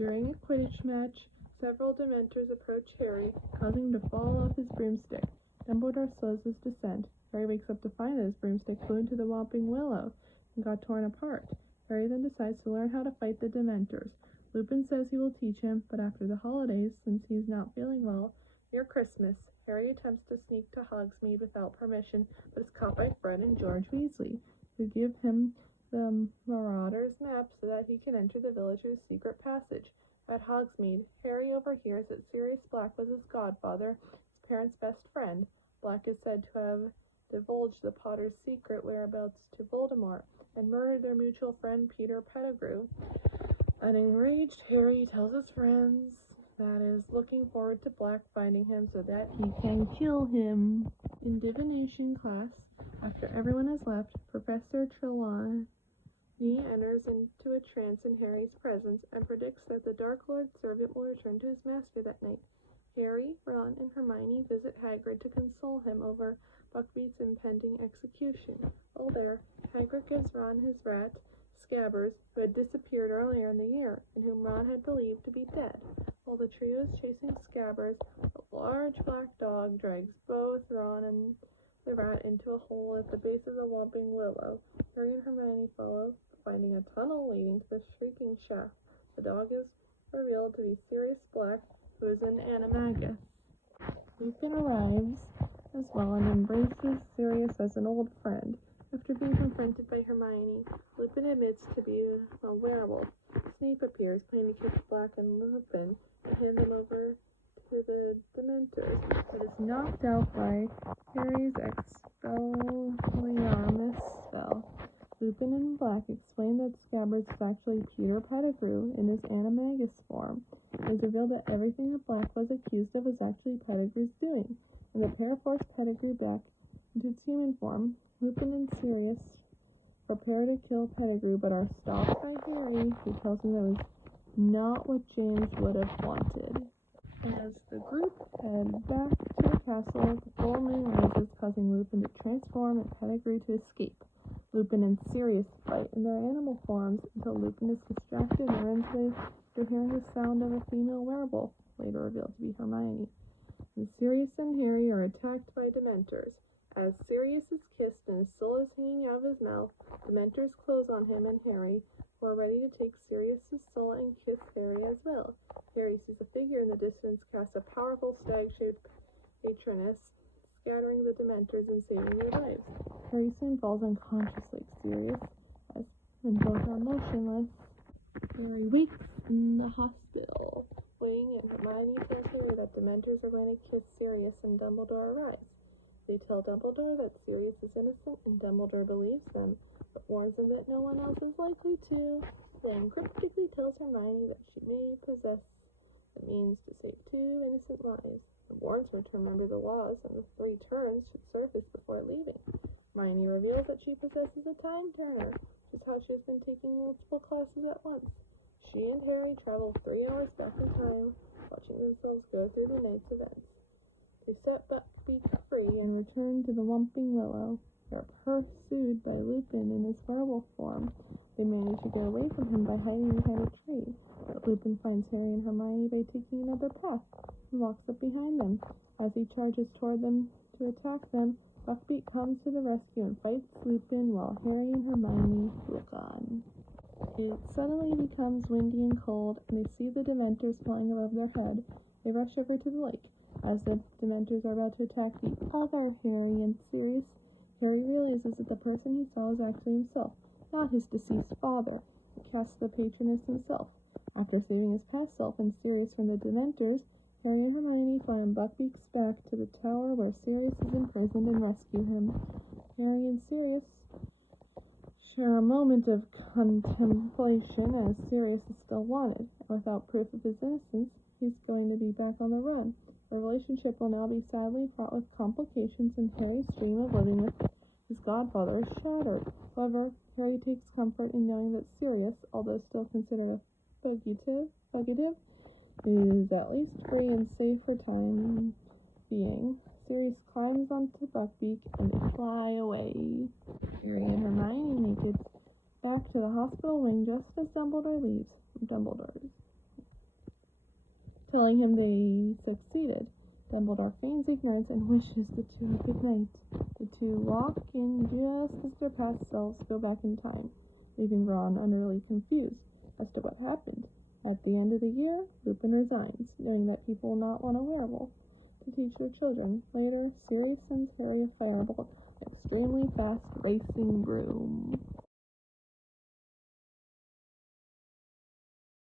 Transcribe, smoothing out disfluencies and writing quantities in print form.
During a Quidditch match, several Dementors approach Harry, causing him to fall off his broomstick. Dumbledore slows his descent. Harry wakes up to find that his broomstick flew into the Whomping Willow and got torn apart. Harry then decides to learn how to fight the Dementors. Lupin says he will teach him, but after the holidays, since he's not feeling well, near Christmas, Harry attempts to sneak to Hogsmeade without permission, but is caught by Fred and George Weasley, who give him the Marauder's map so that he can enter the village's secret passage. At Hogsmeade, Harry overhears that Sirius Black was his godfather, his parents' best friend. Black is said to have divulged the Potter's secret whereabouts to Voldemort and murdered their mutual friend Peter Pettigrew. An enraged Harry tells his friends that is looking forward to Black finding him so that he can kill him. In divination class, after everyone has left, Professor Trelawney enters into a trance in Harry's presence and predicts that the Dark Lord's servant will return to his master that night. Harry, Ron, and Hermione visit Hagrid to console him over Buckbeak's impending execution. While there, Hagrid gives Ron his rat, Scabbers, who had disappeared earlier in the year, and whom Ron had believed to be dead. While the trio is chasing Scabbers, a large black dog drags both Ron and the rat into a hole at the base of the Whomping Willow. Harry and Hermione follow, finding a tunnel leading to the Shrieking Shaft. The dog is revealed to be Sirius Black, who is an animagus. Lupin arrives as well and embraces Sirius as an old friend. After being confronted by Hermione, Lupin admits to be a werewolf. Snape appears, planning to kick Black and Lupin and hand them over to the Dementors, but is knocked out by Harry's Expelliarmus spell. Lupin and Black explain that Scabbers is actually Peter Pettigrew in his animagus form. It is revealed that everything that Black was accused of was actually Pettigrew's doing. When the pair force Pettigrew back into its human form, Lupin and Sirius prepare to kill Pettigrew, but are stopped by Harry, who tells them that was not what James would have wanted. As the group head back to the castle, the full moon rises, causing Lupin to transform and Pettigrew to escape. Lupin and Sirius fight in their animal forms until Lupin is distracted and runs away after hearing the sound of a female werewolf, later revealed to be Hermione. And Sirius and Harry are attacked by Dementors. As Sirius is kissed and his soul is hanging out of his mouth, Dementors close on him and Harry, who are ready to take Sirius's soul and kiss Harry as well. Harry sees a figure in the distance cast a powerful stag-shaped patronus, scattering the Dementors and saving their lives. Harry soon falls unconscious like Sirius, when both are motionless. Harry wakes in the hospital, waiting, and Hermione tells Harry that Dementors are going to kiss Sirius, and Dumbledore arrives. They tell Dumbledore that Sirius is innocent, and Dumbledore believes them, but warns them that no one else is likely to. Then cryptically tells Hermione that she may possess the means to save 2 innocent lives, and warns her to remember the laws and the 3 turns should surface before leaving. Hermione reveals that she possesses a time turner, which is how she has been taking multiple classes at once. She and Harry travel 3 hours back in time, watching themselves go through the night's events. They set Buckbeak free and return to the Whomping Willow. They are pursued by Lupin in his werewolf form. They manage to get away from him by hiding behind a tree, but Lupin finds Harry and Hermione by taking another path and walks up behind them. As he charges toward them to attack them, Buckbeak comes to the rescue and fights Lupin while Harry and Hermione look on. It suddenly becomes windy and cold, and they see the Dementors flying above their head. They rush over to the lake. As the Dementors are about to attack the other Harry and Sirius, Harry realizes that the person he saw is actually himself, not his deceased father, and casts the patronus himself. After saving his past self and Sirius from the Dementors, Harry and Hermione fly on Buckbeak's back to the tower where Sirius is imprisoned and rescue him. Harry and Sirius share a moment of contemplation as Sirius is still wanted. Without proof of his innocence, he's going to be back on the run. Their relationship will now be sadly fraught with complications, and Harry's dream of living with his godfather is shattered. However, Harry takes comfort in knowing that Sirius, although still considered a fugitive, is at least free and safe for time being. Sirius climbs onto Buckbeak and they fly away. Harry and Hermione make it back to the hospital wing just as Dumbledore leaves. Dumbledore's telling him they succeeded. Dumbledore feigns ignorance and wishes the two a good night. The two walk in just as their past selves go back in time, leaving Ron utterly confused as to what happened. At the end of the year, Lupin resigns, knowing that people will not want a werewolf to teach their children. Later, Sirius sends Harry a firebolt, an extremely fast racing broom.